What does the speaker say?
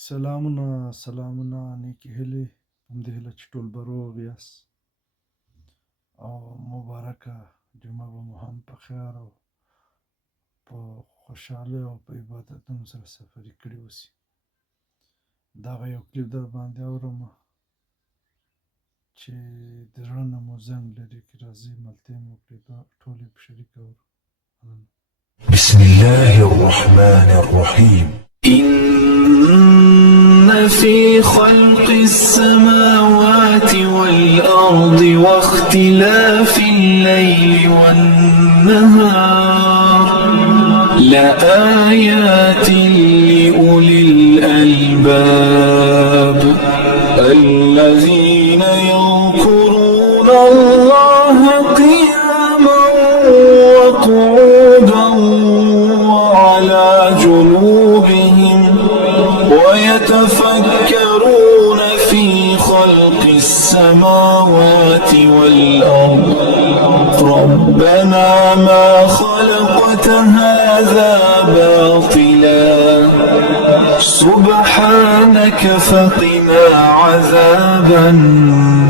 سلامونه نیکی هیلې په همدې هیله چې ټول به روغ یاست او مبارکه جمعه به مو هم په خیر او په خوشحالۍ او په عبادتونو سره سفري کړې اوسي. دغه یو کلیپ در باندې اورم چې د زړه نه مو زنګ لري کې راځئ ملتیا مې وکړئ ټول یې په شریکه اورو. بسم الله الرحمن الرحيم. إن في خلق السماوات والأرض واختلاف الليل والنهار لآيات لأولي الألباب الذين يذكرون الله قياما وقعودا وعلى جنوبهم ويتفكرون في خلق السماوات والأرض ربنا ما خلقت هذا باطلا سبحانك فقنا عذاب النار.